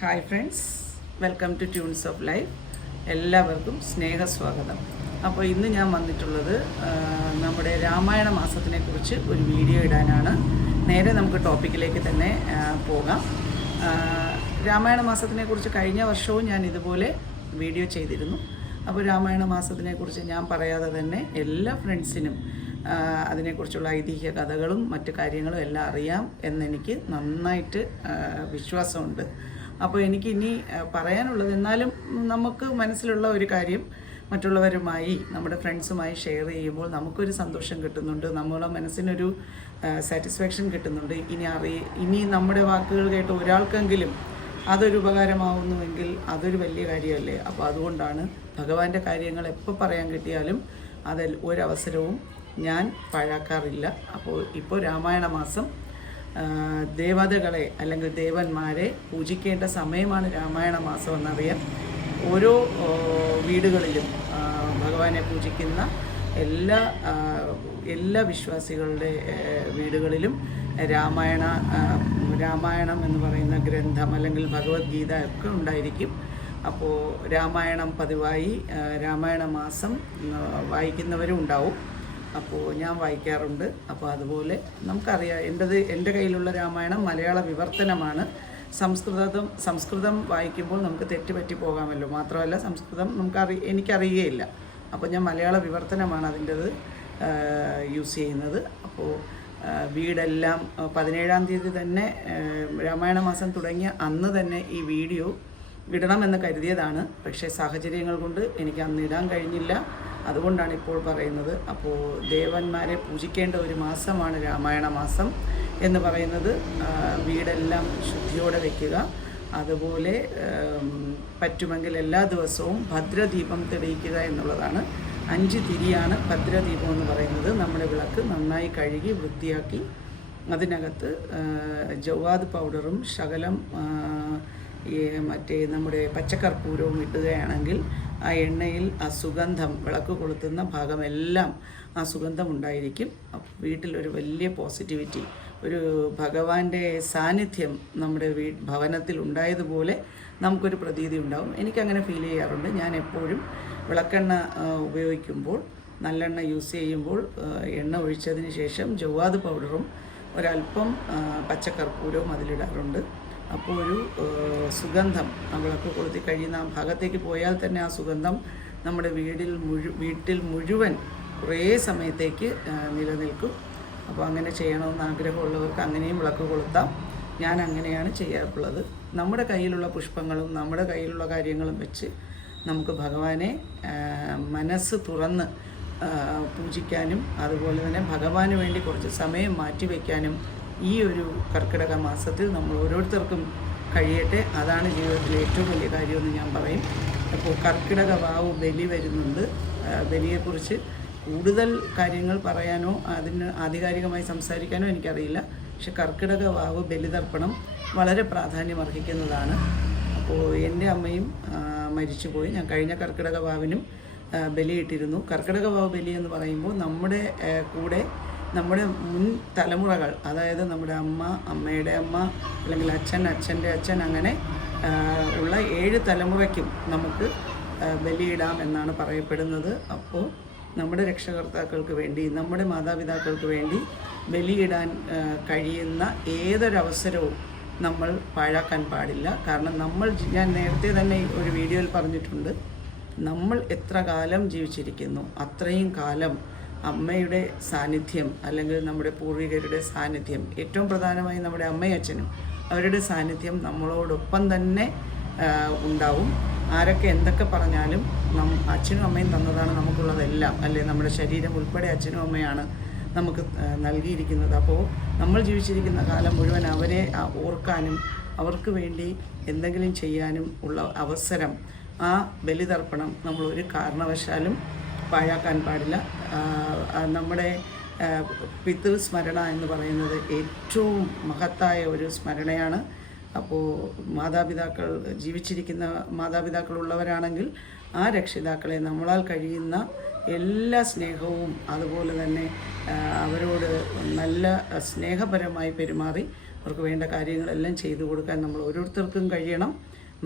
Hi friends, welcome to tunes of life. എല്ലാവർക്കും സ്നേഹസ്വാഗതം. അപ്പോൾ ഇന്ന് ഞാൻ വന്നിട്ടുള്ളത് നമ്മുടെ രാമായണ മാസത്തിനെക്കുറിച്ച് ഒരു വീഡിയോ ഇടാനാണ്. നേരെ നമുക്ക് ടോപ്പിക്കിലേക്ക് തന്നെ പോകാം. രാമായണ മാസത്തിനെക്കുറിച്ച് കഴിഞ്ഞ വർഷവും ഞാൻ ഇതുപോലെ വീഡിയോ ചെയ്തിരുന്നു. അപ്പോൾ രാമായണ മാസത്തിനെക്കുറിച്ച് ഞാൻ പറയാതെ തന്നെ എല്ലാ ഫ്രണ്ട്സിനും അതിനെക്കുറിച്ചുള്ള ഐതിഹ്യ കഥകളും മറ്റു കാര്യങ്ങളും എല്ലാം അറിയാം എന്നെനിക്ക് നന്നായിട്ട് വിശ്വാസമുണ്ട്. അപ്പോൾ എനിക്കിനി പറയാനുള്ളത്, എന്നാലും നമുക്ക് മനസ്സിലുള്ള ഒരു കാര്യം മറ്റുള്ളവരുമായി, നമ്മുടെ ഫ്രണ്ട്സുമായി ഷെയർ ചെയ്യുമ്പോൾ നമുക്കൊരു സന്തോഷം കിട്ടുന്നുണ്ട്, നമ്മുടെ മനസ്സിനൊരു സാറ്റിസ്ഫാക്ഷൻ കിട്ടുന്നുണ്ട്. ഇനി നമ്മുടെ വാക്കുകൾ കേട്ട് ഒരാൾക്കെങ്കിലും അതൊരു ഉപകാരമാവുന്നുവെങ്കിൽ അതൊരു വലിയ കാര്യമല്ലേ. അപ്പോൾ അതുകൊണ്ടാണ് ഭഗവാന്റെ കാര്യങ്ങൾ എപ്പോൾ പറയാൻ കിട്ടിയാലും അതിൽ ഒരവസരവും ഞാൻ പാഴാക്കാറില്ല. അപ്പോൾ ഇപ്പോൾ രാമായണ മാസം ദേവതകളെ അല്ലെങ്കിൽ ദേവന്മാരെ പൂജിക്കേണ്ട സമയമാണ് രാമായണ മാസം എന്നറിയാം. ഓരോ വീടുകളിലും ഭഗവാനെ പൂജിക്കുന്ന എല്ലാ വിശ്വാസികളുടെ വീടുകളിലും രാമായണം എന്ന് പറയുന്ന ഗ്രന്ഥം അല്ലെങ്കിൽ ഭഗവത്ഗീത ഒക്കെ ഉണ്ടായിരിക്കും. അപ്പോൾ രാമായണം പതിവായി രാമായണ മാസം വായിക്കുന്നവരും ഉണ്ടാവും. അപ്പോൾ ഞാൻ വായിക്കാറുണ്ട്. അപ്പോൾ അതുപോലെ നമുക്കറിയാം, എൻ്റെ കയ്യിലുള്ള രാമായണം മലയാള വിവർത്തനമാണ്. സംസ്കൃതം വായിക്കുമ്പോൾ നമുക്ക് തെറ്റുപറ്റി പോകാമല്ലോ. മാത്രമല്ല സംസ്കൃതം എനിക്കറിയുകയില്ല. അപ്പോൾ ഞാൻ മലയാള വിവർത്തനമാണ് അതിൻ്റെത് യൂസ് ചെയ്യുന്നത്. അപ്പോൾ വീടെല്ലാം 17-ാം തീയതി തന്നെ രാമായണ മാസം തുടങ്ങിയ അന്ന് തന്നെ ഈ വീഡിയോ ഇടണമെന്ന് കരുതിയതാണ്. പക്ഷേ സാഹചര്യങ്ങൾ കൊണ്ട് എനിക്ക് അന്ന് ഇടാൻ കഴിഞ്ഞില്ല. അതുകൊണ്ടാണ് ഇപ്പോൾ പറയുന്നത്. അപ്പോൾ ദേവന്മാരെ പൂജിക്കേണ്ട ഒരു മാസമാണ് രാമായണ മാസം എന്ന് പറയുന്നത്. വീടെല്ലാം ശുദ്ധിയോടെ വയ്ക്കുക. അതുപോലെ പറ്റുമെങ്കിൽ എല്ലാ ദിവസവും ഭദ്രദീപം തെളിയിക്കുക എന്നുള്ളതാണ്. 5 തിരിയാണ് ഭദ്രദീപം എന്ന് പറയുന്നത്. നമ്മുടെ വിളക്ക് നന്നായി കഴുകി വൃത്തിയാക്കി അതിനകത്ത് ജവാദ് പൗഡറും ശകലം നമ്മുടെ പച്ചക്കർപ്പൂരവും ഇടുകയാണെങ്കിൽ ആ എണ്ണയിൽ ആ സുഗന്ധം, വിളക്ക് കൊളുത്തുന്ന ഭാഗമെല്ലാം ആ സുഗന്ധം ഉണ്ടായിരിക്കും. വീട്ടിലൊരു വലിയ പോസിറ്റിവിറ്റി, ഒരു ഭഗവാന്റെ സാന്നിധ്യം നമ്മുടെ ഭവനത്തിൽ ഉണ്ടായതുപോലെ നമുക്കൊരു പ്രതീതി ഉണ്ടാവും. എനിക്കങ്ങനെ ഫീൽ ചെയ്യാറുണ്ട്. ഞാൻ എപ്പോഴും വിളക്കെണ്ണ ഉപയോഗിക്കുമ്പോൾ, നല്ലെണ്ണ യൂസ് ചെയ്യുമ്പോൾ എണ്ണ ഒഴിച്ചതിന് ശേഷം ജവാദ് പൗഡറും ഒരല്പം പച്ചക്കർപ്പൂരവും അതിലിടാറുണ്ട്. അപ്പോൾ ഒരു സുഗന്ധം വിളക്ക് കൊളുത്തി കഴിയുന്ന ആ ഭാഗത്തേക്ക് പോയാൽ തന്നെ ആ സുഗന്ധം നമ്മുടെ വീട്ടിൽ മുഴുവൻ കുറേ സമയത്തേക്ക് നിലനിൽക്കും. അപ്പോൾ അങ്ങനെ ചെയ്യണമെന്ന് ആഗ്രഹമുള്ളവർക്ക് അങ്ങനെയും വിളക്ക് കൊളുത്താം. ഞാൻ അങ്ങനെയാണ് ചെയ്യാറുള്ളത്. നമ്മുടെ കയ്യിലുള്ള പുഷ്പങ്ങളും നമ്മുടെ കയ്യിലുള്ള കാര്യങ്ങളും വെച്ച് നമുക്ക് ഭഗവാനെ മനസ്സ് തുറന്ന് പൂജിക്കാനും അതുപോലെ തന്നെ ഭഗവാന് വേണ്ടി കുറച്ച് സമയം മാറ്റിവെക്കാനും ഈ ഒരു കർക്കിടക മാസത്തിൽ നമ്മൾ ഓരോരുത്തർക്കും കഴിയട്ടെ. അതാണ് ജീവിതത്തിലെ ഏറ്റവും വലിയ കാര്യമെന്ന് ഞാൻ പറയും. അപ്പോൾ കർക്കിടക വാവ് ബലി വരുന്നുണ്ട്. ബലിയെക്കുറിച്ച് കൂടുതൽ കാര്യങ്ങൾ പറയാനോ അതിന് ആധികാരികമായി സംസാരിക്കാനോ എനിക്കറിയില്ല. പക്ഷെ കർക്കിടക വാവ് ബലിതർപ്പണം വളരെ പ്രാധാന്യം അർഹിക്കുന്നതാണ്. അപ്പോൾ എൻ്റെ അമ്മയും മരിച്ചുപോയി. ഞാൻ കഴിഞ്ഞ കർക്കിടക വാവിനും ബലിയിട്ടിരുന്നു. കർക്കിടക വാവ് ബലി എന്ന് പറയുമ്പോൾ നമ്മുടെ കൂടെ നമ്മുടെ മുൻ തലമുറകൾ, അതായത് നമ്മുടെ അമ്മ, അമ്മയുടെ അമ്മ, അല്ലെങ്കിൽ അച്ഛൻ, അച്ഛൻ്റെ അച്ഛൻ, അങ്ങനെ ഉള്ള 7 തലമുറയ്ക്കും നമുക്ക് ബലിയിടാം എന്നാണ് പറയപ്പെടുന്നത്. അപ്പോൾ നമ്മുടെ രക്ഷകർത്താക്കൾക്ക് വേണ്ടി, നമ്മുടെ മാതാപിതാക്കൾക്ക് വേണ്ടി ബലിയിടാൻ കഴിയുന്ന ഏതൊരവസരവും നമ്മൾ പാഴാക്കാൻ പാടില്ല. കാരണം ഞാൻ നേരത്തെ തന്നെ ഒരു വീഡിയോയിൽ പറഞ്ഞിട്ടുണ്ട്, നമ്മൾ എത്ര കാലം ജീവിച്ചിരിക്കുന്നു അത്രയും കാലം അമ്മയുടെ സാന്നിധ്യം അല്ലെങ്കിൽ നമ്മുടെ പൂർവികരുടെ സാന്നിധ്യം, ഏറ്റവും പ്രധാനമായി നമ്മുടെ അമ്മയും അച്ഛനും, അവരുടെ സാന്നിധ്യം നമ്മളോടൊപ്പം തന്നെ ഉണ്ടാവും. ആരൊക്കെ എന്തൊക്കെ പറഞ്ഞാലും അച്ഛനും അമ്മയും തന്നതാണ് നമുക്കുള്ളതെല്ലാം, അല്ലേ? നമ്മുടെ ശരീരം ഉൾപ്പെടെ അച്ഛനും അമ്മയാണ് നമുക്ക് നൽകിയിരിക്കുന്നത്. അപ്പോൾ നമ്മൾ ജീവിച്ചിരിക്കുന്ന കാലം മുഴുവൻ അവരെ ഓർക്കാനും അവർക്ക് വേണ്ടി എന്തെങ്കിലും ചെയ്യാനും ഉള്ള അവസരം, ആ ബലിതർപ്പണം നമ്മൾ ഒരു കാരണവശാലും പാഴാക്കാൻ പാടില്ല. നമ്മുടെ പിതൃസ്മരണ എന്ന് പറയുന്നത് ഏറ്റവും മഹത്തായ ഒരു സ്മരണയാണ്. അപ്പോൾ ജീവിച്ചിരിക്കുന്ന മാതാപിതാക്കളുള്ളവരാണെങ്കിൽ ആ രക്ഷിതാക്കളെ നമ്മളാൽ കഴിയുന്ന എല്ലാ സ്നേഹവും അതുപോലെ തന്നെ അവരോട് നല്ല സ്നേഹപരമായി പെരുമാറി അവർക്ക് വേണ്ട കാര്യങ്ങളെല്ലാം ചെയ്തു കൊടുക്കാൻ നമ്മൾ ഓരോരുത്തർക്കും കഴിയണം.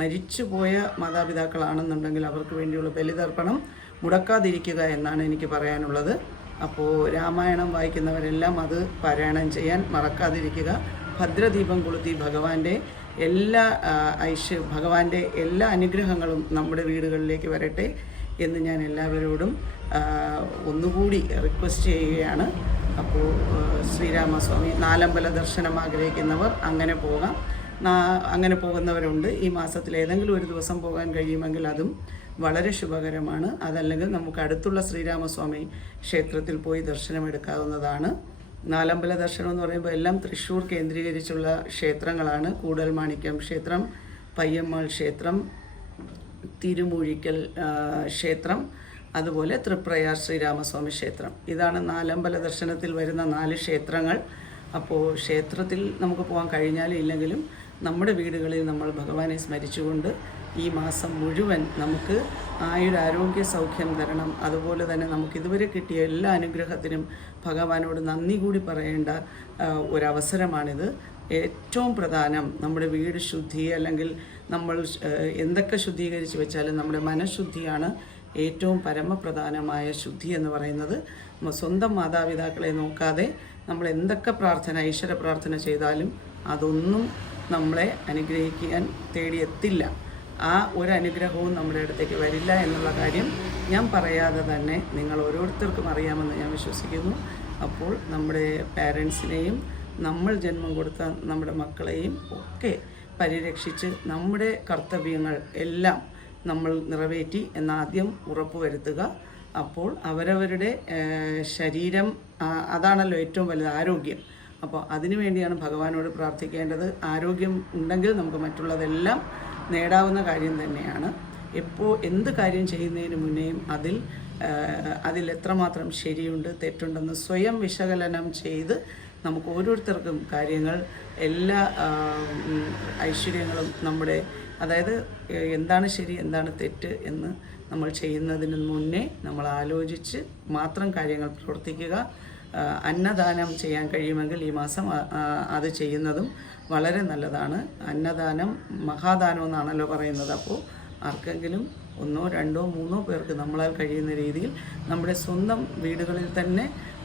മരിച്ചുപോയ മാതാപിതാക്കളാണെന്നുണ്ടെങ്കിൽ അവർക്ക് വേണ്ടിയുള്ള ബലിതർപ്പണം മുടക്കാതിരിക്കുക എന്നാണ് എനിക്ക് പറയാനുള്ളത്. അപ്പോൾ രാമായണം വായിക്കുന്നവരെല്ലാം അത് പാരായണം ചെയ്യാൻ മറക്കാതിരിക്കുക. ഭദ്രദീപം കൊളുത്തി ഭഗവാന്റെ എല്ലാ അനുഗ്രഹങ്ങളും നമ്മുടെ വീടുകളിലേക്ക് വരട്ടെ എന്ന് ഞാൻ എല്ലാവരോടും ഒന്നുകൂടി റിക്വസ്റ്റ് ചെയ്യുകയാണ്. അപ്പോൾ ശ്രീരാമസ്വാമി നാലമ്പല ദർശനം ആഗ്രഹിക്കുന്നവർ അങ്ങനെ പോകാം. അങ്ങനെ പോകുന്നവരുണ്ട്. ഈ മാസത്തിൽ ഏതെങ്കിലും ഒരു ദിവസം പോകാൻ കഴിയുമെങ്കിൽ അതും വളരെ ശുഭകരമാണ്. അതല്ലെങ്കിൽ നമുക്ക് അടുത്തുള്ള ശ്രീരാമസ്വാമി ക്ഷേത്രത്തിൽ പോയി ദർശനമെടുക്കാവുന്നതാണ്. നാലമ്പല ദർശനം എന്ന് പറയുമ്പോൾ എല്ലാം തൃശ്ശൂർ കേന്ദ്രീകരിച്ചുള്ള ക്ഷേത്രങ്ങളാണ്. കൂടൽമാണിക്യം ക്ഷേത്രം, പയ്യമ്മാൾ ക്ഷേത്രം, തിരുമൂഴിക്കൽ ക്ഷേത്രം, അതുപോലെ തൃപ്രയാർ ശ്രീരാമസ്വാമി ക്ഷേത്രം. ഇതാണ് നാലമ്പല ദർശനത്തിൽ വരുന്ന 4 ക്ഷേത്രങ്ങൾ. അപ്പോൾ ക്ഷേത്രത്തിൽ നമുക്ക് പോകാൻ കഴിഞ്ഞാലും ഇല്ലെങ്കിലും നമ്മുടെ വീടുകളിൽ നമ്മൾ ഭഗവാനെ സ്മരിച്ചുകൊണ്ട് ഈ മാസം മുഴുവൻ നമുക്ക് ആയുരാരോഗ്യ സൗഖ്യം തരണം. അതുപോലെ തന്നെ നമുക്ക് ഇതുവരെ കിട്ടിയ എല്ലാ അനുഗ്രഹത്തിനും ഭഗവാനോട് നന്ദി കൂടി പറയേണ്ട ഒരവസരമാണിത്. ഏറ്റവും പ്രധാനം നമ്മുടെ വീട് ശുദ്ധി, അല്ലെങ്കിൽ നമ്മൾ എന്തൊക്കെ ശുദ്ധീകരിച്ച് വെച്ചാലും നമ്മുടെ മനഃശുദ്ധിയാണ് ഏറ്റവും പരമപ്രധാനമായ ശുദ്ധി എന്ന് പറയുന്നത്. സ്വന്തം മാതാപിതാക്കളെ നോക്കാതെ നമ്മൾ എന്തൊക്കെ ഈശ്വര പ്രാർത്ഥന ചെയ്താലും അതൊന്നും നമ്മളെ അനുഗ്രഹിക്കാൻ തേടിയെത്തില്ല. ആ ഒരു അനുഗ്രഹവും നമ്മുടെ അടുത്തേക്ക് വരില്ല എന്നുള്ള കാര്യം ഞാൻ പറയാതെ തന്നെ നിങ്ങൾ ഓരോരുത്തർക്കും അറിയാമെന്ന് ഞാൻ വിശ്വസിക്കുന്നു. അപ്പോൾ നമ്മുടെ പാരൻസിനെയും നമ്മൾ ജന്മം കൊടുത്ത നമ്മുടെ മക്കളെയും ഒക്കെ പരിരക്ഷിച്ച് നമ്മുടെ കർത്തവ്യങ്ങൾ എല്ലാം നമ്മൾ നിറവേറ്റി എന്നാദ്യം ഉറപ്പുവരുത്തുക. അപ്പോൾ അവരവരുടെ ശരീരം അതാണല്ലോ ഏറ്റവും വലുത്, ആരോഗ്യം. അപ്പോൾ അതിനു വേണ്ടിയാണ് ഭഗവാനോട് പ്രാർത്ഥിക്കേണ്ടത്. ആരോഗ്യം ഉണ്ടെങ്കിൽ നമുക്ക് മറ്റുള്ളതെല്ലാം നേടാവുന്ന കാര്യം തന്നെയാണ്. എന്ത് കാര്യം ചെയ്യുന്നതിന് മുന്നേയും അതിൽ എത്രമാത്രം ശരിയുണ്ട് തെറ്റുണ്ടെന്ന് സ്വയം വിശകലനം ചെയ്ത് നമുക്ക് ഓരോരുത്തർക്കും കാര്യങ്ങൾ എല്ലാ ഐശ്വര്യങ്ങളും നമ്മുടെ, അതായത് എന്താണ് ശരി എന്താണ് തെറ്റ് എന്ന് നമ്മൾ ചെയ്യുന്നതിന് മുന്നേ നമ്മൾ ആലോചിച്ച് മാത്രം കാര്യങ്ങൾ പ്രവർത്തിക്കുക. അന്നദാനം ചെയ്യാൻ കഴിയുമെങ്കിൽ ഈ മാസം അത് ചെയ്യുന്നതും വളരെ നല്ലതാണ്. അന്നദാനം മഹാദാനം എന്നാണല്ലോ പറയുന്നത്. അപ്പോൾ ആർക്കെങ്കിലും 1, 2, 3 പേർക്ക് നമ്മളാൽ കഴിയുന്ന രീതിയിൽ നമ്മുടെ സ്വന്തം വീടുകളിൽ തന്നെ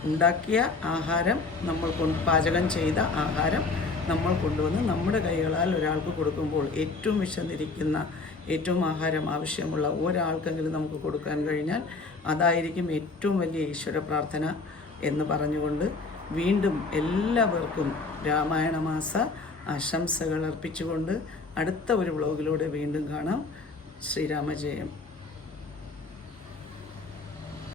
ഉണ്ടാക്കിയ ആഹാരം, നമ്മൾ പാചകം ചെയ്ത ആഹാരം നമ്മൾ കൊണ്ടുവന്ന് നമ്മുടെ കൈകളാൽ ഒരാൾക്ക് കൊടുക്കുമ്പോൾ ഏറ്റവും വിശന്നിരിക്കുന്ന, ഏറ്റവും ആഹാരം ആവശ്യമുള്ള ഒരാൾക്കെങ്കിലും നമുക്ക് കൊടുക്കാൻ കഴിഞ്ഞാൽ അതായിരിക്കും ഏറ്റവും വലിയ ഈശ്വര പ്രാർത്ഥന എന്ന് പറഞ്ഞുകൊണ്ട് വീണ്ടും എല്ലാവർക്കും രാമായണ മാസ ആശംസകൾ അർപ്പിച്ചുകൊണ്ട് അടുത്ത ഒരു വ്ലോഗിലൂടെ വീണ്ടും കാണാം. ശ്രീരാമജയം.